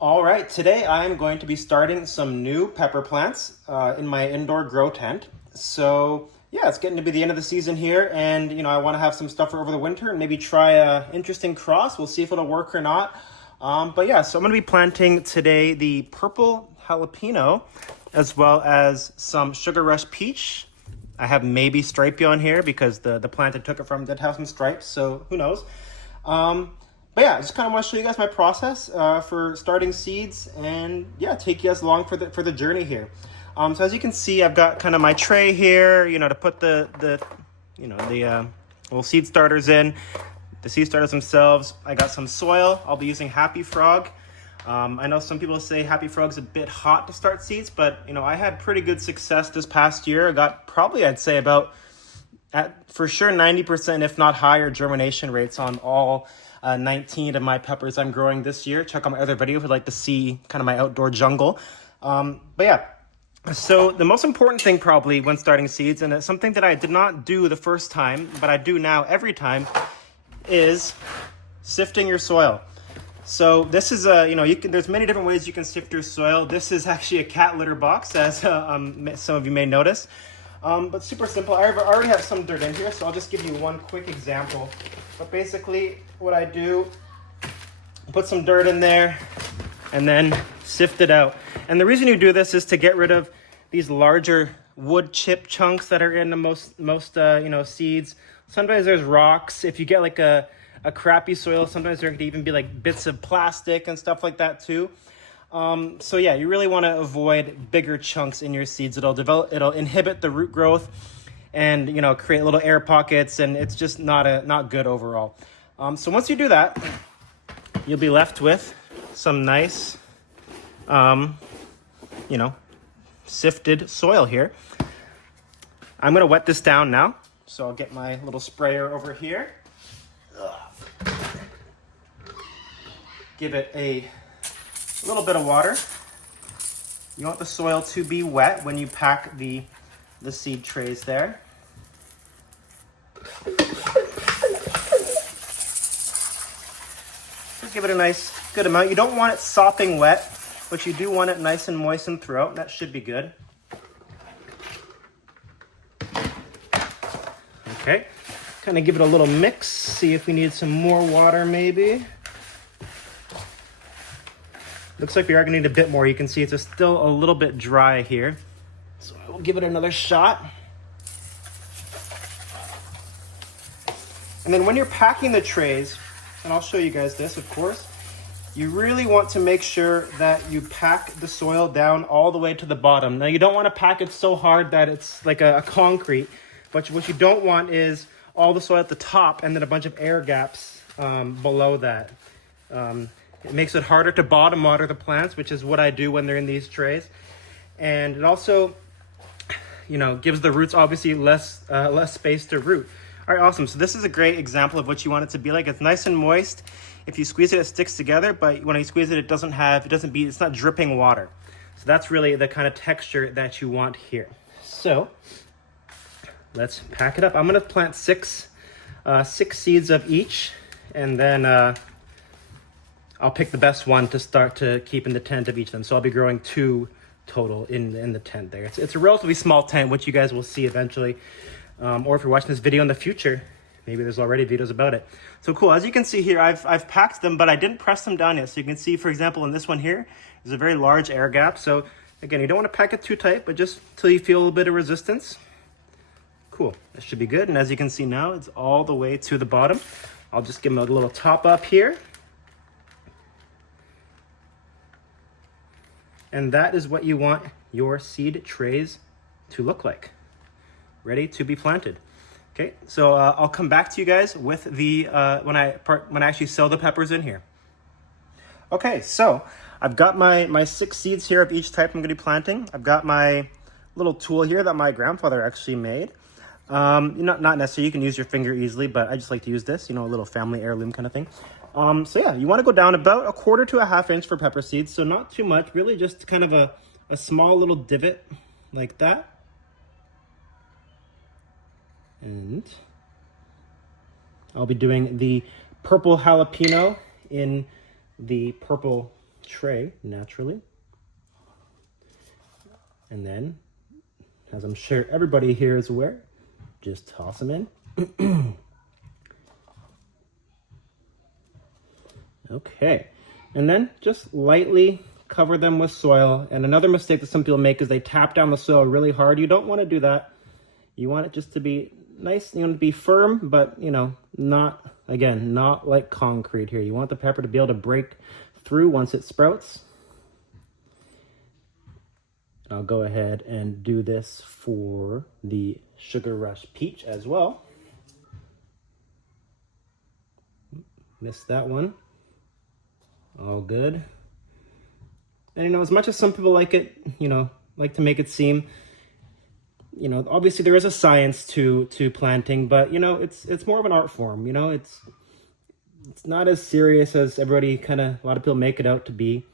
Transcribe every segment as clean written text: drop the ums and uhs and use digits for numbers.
All right, today I'm going to be starting some new pepper plants in my indoor grow tent. So yeah, it's getting to be the end of the season here, and I want to have some stuff for over the winter and maybe try a interesting cross. We'll see if it'll work or not. But yeah, so I'm going to be planting today the purple jalapeno as well as some sugar rush peach. I have maybe stripey on here because the plant I took it from did have some stripes, so who knows. But yeah, I just kind of want to show you guys my process for starting seeds, and yeah, take you guys along for the journey here. So as you can see, I've got kind of my tray here, to put the little seed starters in, the seed starters themselves. I got some soil. I'll be using Happy Frog. I know some people say Happy Frog's a bit hot to start seeds, but I had pretty good success this past year. I got probably, I'd say, about for sure 90%, if not higher, germination rates on all 19 of my peppers I'm growing this year. Check out my other video if you'd like to see kind of my outdoor jungle. But yeah, so the most important thing probably when starting seeds, and it's something that I did not do the first time, but I do now every time, is sifting your soil. So this is there's many different ways you can sift your soil. This is actually a cat litter box, as some of you may notice. But super simple. I already have some dirt in here, so I'll just give you one quick example. But basically what I do, put some dirt in there and then sift it out. And the reason you do this is to get rid of these larger wood chip chunks that are in the most seeds. Sometimes there's rocks. If you get like a crappy soil, sometimes there could even be like bits of plastic and stuff like that too. So yeah, you really want to avoid bigger chunks in your seeds. It'll inhibit the root growth and create little air pockets, and it's just not good overall. So once you do that, you'll be left with some nice sifted soil here. I'm going to wet this down now. So I'll get my little sprayer over here. Give it a little bit of water. You want the soil to be wet when you pack the seed trays there. Just give it a nice, good amount. You don't want it sopping wet, but you do want it nice and moistened throughout. That should be good. Okay, kind of give it a little mix. See if we need some more water maybe. Looks like we are going to need a bit more. You can see it's still a little bit dry here. So I will give it another shot. And then when you're packing the trays, and I'll show you guys this, of course, you really want to make sure that you pack the soil down all the way to the bottom. Now, you don't want to pack it so hard that it's like a concrete, but what you don't want is all the soil at the top and then a bunch of air gaps below that. It makes it harder to bottom water the plants, which is what I do when they're in these trays. And it also, gives the roots obviously less space to root. All right, awesome. So this is a great example of what you want it to be like. It's nice and moist. If you squeeze it, it sticks together, but when you squeeze it, it's not dripping water. So that's really the kind of texture that you want here. So let's pack it up. I'm gonna plant six seeds of each, and then I'll pick the best one to start to keep in the tent of each of them. So I'll be growing 2 total in the tent there. It's a relatively small tent, which you guys will see eventually. Or if you're watching this video in the future, maybe there's already videos about it. So cool, as you can see here, I've packed them, but I didn't press them down yet. So you can see, for example, in this one here, there's a very large air gap. So again, you don't want to pack it too tight, but just till you feel a little bit of resistance. Cool, that should be good. And as you can see now, it's all the way to the bottom. I'll just give them a little top up here. And that is what you want your seed trays to look like, ready to be planted. Okay, so I'll come back to you guys with the when I actually sow the peppers in here. Okay, so I've got my 6 seeds here of each type I'm going to be planting. I've got my little tool here that my grandfather actually made. Not necessarily, you can use your finger easily, but I just like to use this, a little family heirloom kind of thing. So yeah, you want to go down about 1/4 to 1/2 inch for pepper seeds. So not too much, really just kind of a small little divot like that. And I'll be doing the purple jalapeno in the purple tray naturally. And then, as I'm sure everybody here is aware, just toss them in. Okay, and then just lightly cover them with soil. And another mistake that some people make is they tap down the soil really hard. You don't want to do that. You want it just to be nice, you want it to be firm, but not, again, not like concrete here. You want the pepper to be able to break through once it sprouts. I'll go ahead and do this for the Sugar Rush Peach as well. Missed that one. All good. And as much as some people like it, like to make it seem, obviously there is a science to planting, but it's more of an art form. It's not as serious as a lot of people make it out to be.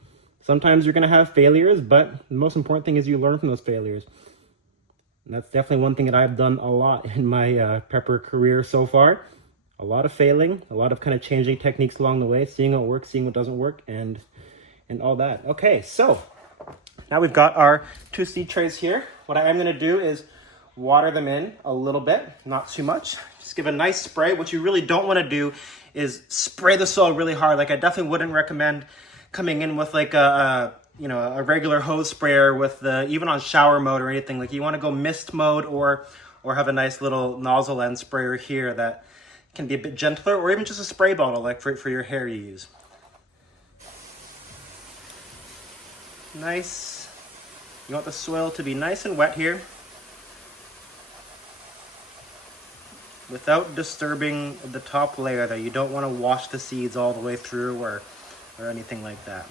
Sometimes you're going to have failures, but the most important thing is you learn from those failures. And that's definitely one thing that I've done a lot in my pepper career so far. A lot of failing, a lot of kind of changing techniques along the way, seeing what works, seeing what doesn't work, and all that. Okay, so now we've got our 2 seed trays here. What I am going to do is water them in a little bit, not too much. Just give a nice spray. What you really don't want to do is spray the soil really hard. Like I definitely wouldn't recommend coming in with like a regular hose sprayer with even on shower mode or anything. Like you want to go mist mode or have a nice little nozzle end sprayer here that can be a bit gentler, or even just a spray bottle like for your hair you use. Nice. You want the soil to be nice and wet here without disturbing the top layer there. You don't want to wash the seeds all the way through or anything like that.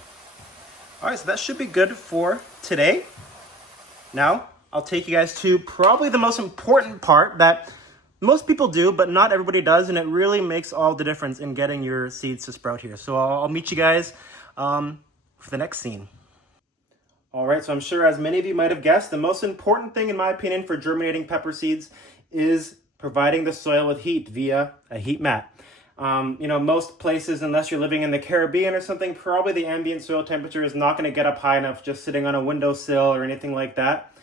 All right, so that should be good for today. Now, I'll take you guys to probably the most important part that most people do, but not everybody does, and it really makes all the difference in getting your seeds to sprout here. So I'll meet you guys for the next scene. All right, so I'm sure as many of you might have guessed, the most important thing in my opinion for germinating pepper seeds is providing the soil with heat via a heat mat. Most places, unless you're living in the Caribbean or something, probably the ambient soil temperature is not going to get up high enough just sitting on a windowsill or anything like that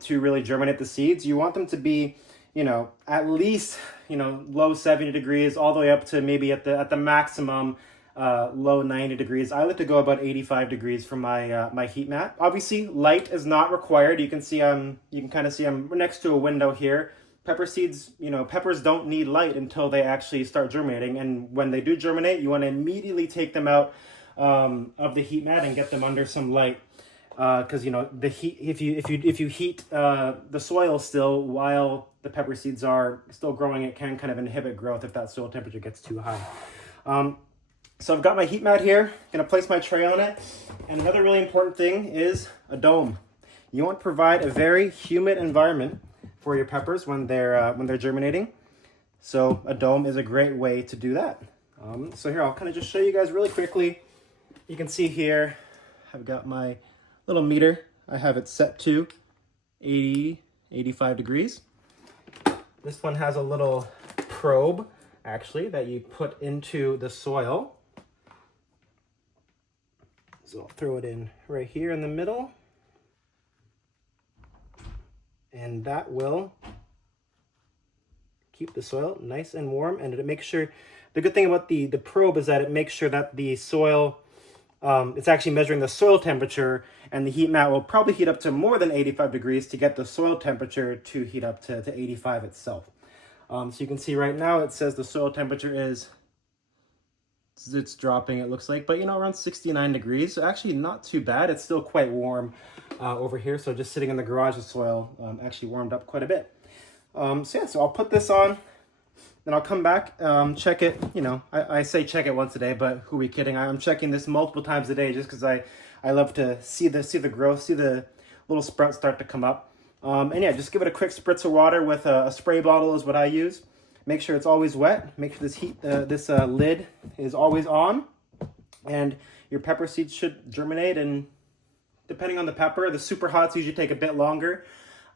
to really germinate the seeds. You want them to be at least, low 70 degrees all the way up to maybe at the maximum low 90 degrees. I like to go about 85 degrees for my heat mat. Obviously, light is not required. You can see you can kind of see I'm next to a window here. Pepper seeds, peppers don't need light until they actually start germinating. And when they do germinate, you want to immediately take them out of the heat mat and get them under some light. Because the heat, if you heat the soil still while the pepper seeds are still growing, it can kind of inhibit growth if that soil temperature gets too high. So I've got my heat mat here, gonna place my tray on it. And another really important thing is a dome. You want to provide a very humid environment for your peppers when they're germinating. So a dome is a great way to do that. So here, I'll kind of just show you guys really quickly. You can see here, I've got my little meter. I have it set to 85 degrees. This one has a little probe, actually, that you put into the soil. So I'll throw it in right here in the middle. And that will keep the soil nice and warm, and it makes sure, the good thing about the probe is that it makes sure that the soil, it's actually measuring the soil temperature, and the heat mat will probably heat up to more than 85 degrees to get the soil temperature to heat up to 85 itself. So you can see right now it says the soil temperature it's dropping, it looks like, but around 69 degrees. So actually not too bad. It's still quite warm over here. So just sitting in the garage, the soil actually warmed up quite a bit. So I'll put this on, then I'll come back, check it. I say check it once a day, but who are we kidding? I'm checking this multiple times a day just because I love to see the growth, see the little sprouts start to come up. And yeah, just give it a quick spritz of water with a spray bottle is what I use. Make sure it's always wet. Make sure this lid is always on, and your pepper seeds should germinate. And depending on the pepper, the super hots usually take a bit longer,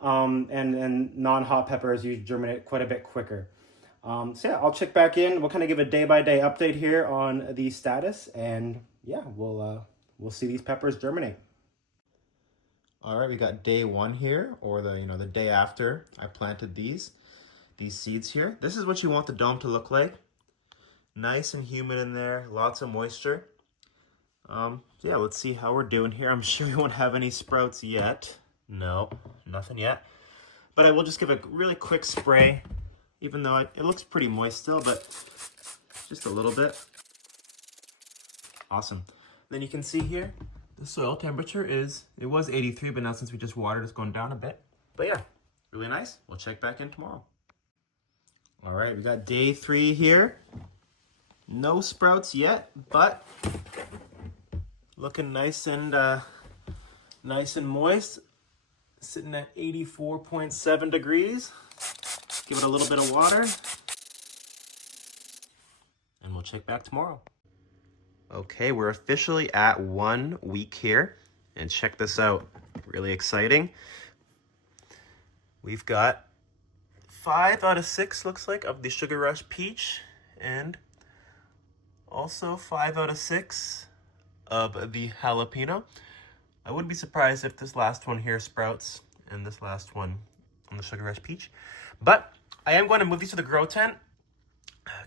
and non-hot peppers usually germinate quite a bit quicker. So yeah, I'll check back in. We'll kind of give a day-by-day update here on the status, and yeah, we'll we'll see these peppers germinate. All right, we got day 1 here, or the day after I planted these seeds here. This is what you want the dome to look like. Nice and humid in there, lots of moisture. Yeah, let's see how we're doing here. I'm sure we won't have any sprouts yet. No, nothing yet. But I will just give a really quick spray, even though it looks pretty moist still, but just a little bit. Awesome. Then you can see here, the soil temperature it was 83, but now since we just watered, it's going down a bit. But yeah, really nice. We'll check back in tomorrow. All right, we got day 3 here. No sprouts yet, but looking nice and moist. Sitting at 84.7 degrees. Give it a little bit of water. And we'll check back tomorrow. Okay, we're officially at 1 week here. And check this out. Really exciting. We've got 5 out of 6, looks like, of the Sugar Rush Peach. And also 5 out of 6 of the jalapeno. I wouldn't be surprised if this last one here sprouts and this last one on the Sugar Rush Peach. But I am going to move these to the grow tent,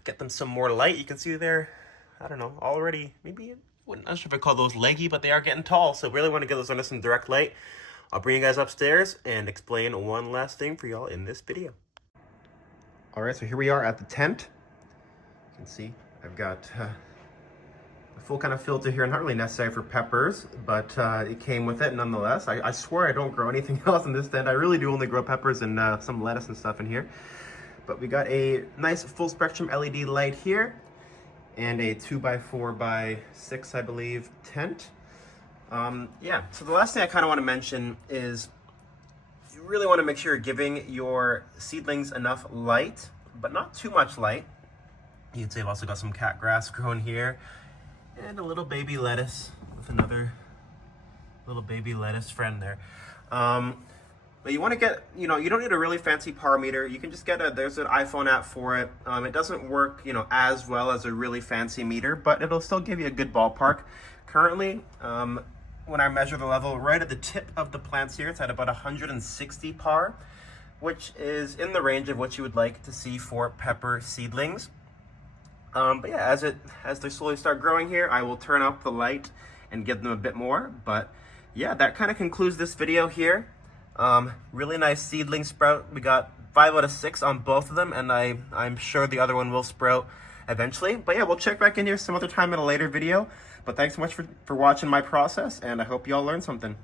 get them some more light. You can see they're, I don't know, already, maybe, I'm not sure if I call those leggy, but they are getting tall. So really want to get those under some direct light. I'll bring you guys upstairs and explain one last thing for y'all in this video. All right, so here we are at the tent. You can see I've got full kind of filter here, not really necessary for peppers, but it came with it nonetheless. I swear I don't grow anything else in this tent. I really do only grow peppers and some lettuce and stuff in here. But we got a nice full spectrum LED light here and a 2x4x6, I believe, tent. Yeah, so the last thing I kind of want to mention is you really want to make sure you're giving your seedlings enough light, but not too much light. You can see I've also got some cat grass growing here. And a little baby lettuce with another little baby lettuce friend there. But you want to get, you don't need a really fancy power meter. You can just get there's an iPhone app for it. It doesn't work, as well as a really fancy meter, but it'll still give you a good ballpark. Currently, when I measure the level right at the tip of the plants here, it's at about 160 par, which is in the range of what you would like to see for pepper seedlings. But yeah, as they slowly start growing here, I will turn up the light and give them a bit more. But yeah, that kind of concludes this video here. Really nice seedling sprout. We got 5 out of 6 on both of them, and I'm sure the other one will sprout eventually. But yeah, we'll check back in here some other time in a later video. But thanks so much for watching my process, and I hope you all learned something.